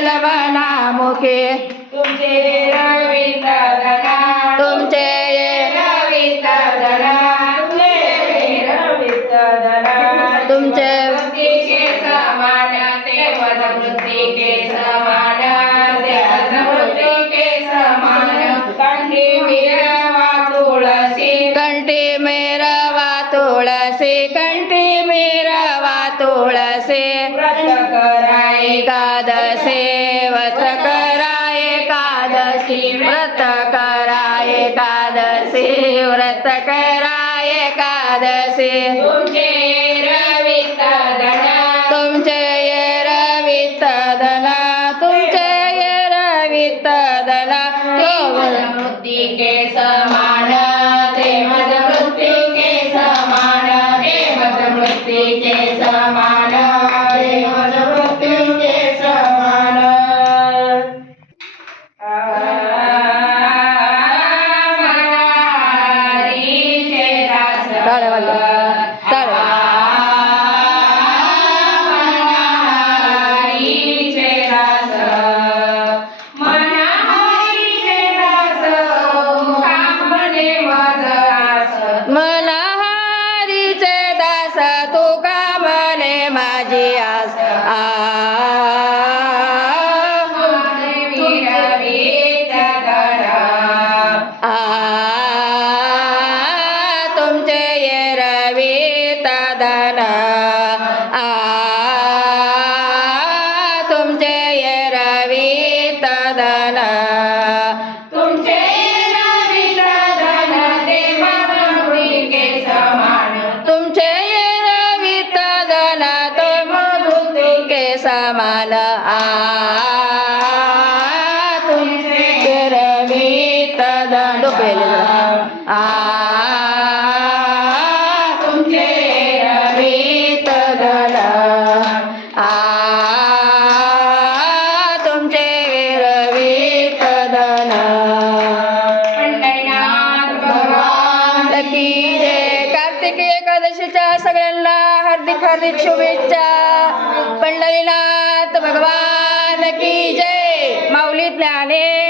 विठ्ठल मनामुखे तुमचे रवित धना तुमचे रवित धना रवित धना तुमचे वृत्तीचे समान ते वृत्तीचे समान ते वृत्तीचे समान कंठी मिरवा तुळसी कंठी मेरवा तुळसी कंठी मेरवा तुळसी व्रत कराय एकादशी व्रत कराय एकादशी व्रत कराय एकादशी व्रत कराय एकादशी तुमचे रवित धना तुमचे रवित धना तुमचे रवित धना वृत्ती के समान ते मद वृत्ती के समान ते मद वृत्ती के समान ते मद वृत्ती के समान मनारीचे दास टाळ्या वाजवा. टाळ्या. मनारीचे दास मनारीचे दास मुखामध्ये मज आस मला हरीचे दास तुका म्हणे माझी आस विरवित धना तुमचे रवित धन तुमचे रवित धन तुमचे रवित धन ते मधुरी के समान तुमचे रवित धन तो मधुरी के समान तुमचे रवित धन डोकेले तुमचे रवित धन तुमचे रवित धन पंढरीनाथ भगवान की जय. कार्तिकी एकादशीच्या सगळ्यांना हार्दिक हार्दिक शुभेच्छा. पंढरीनाथ भगवान की जय. माऊली ज्ञाने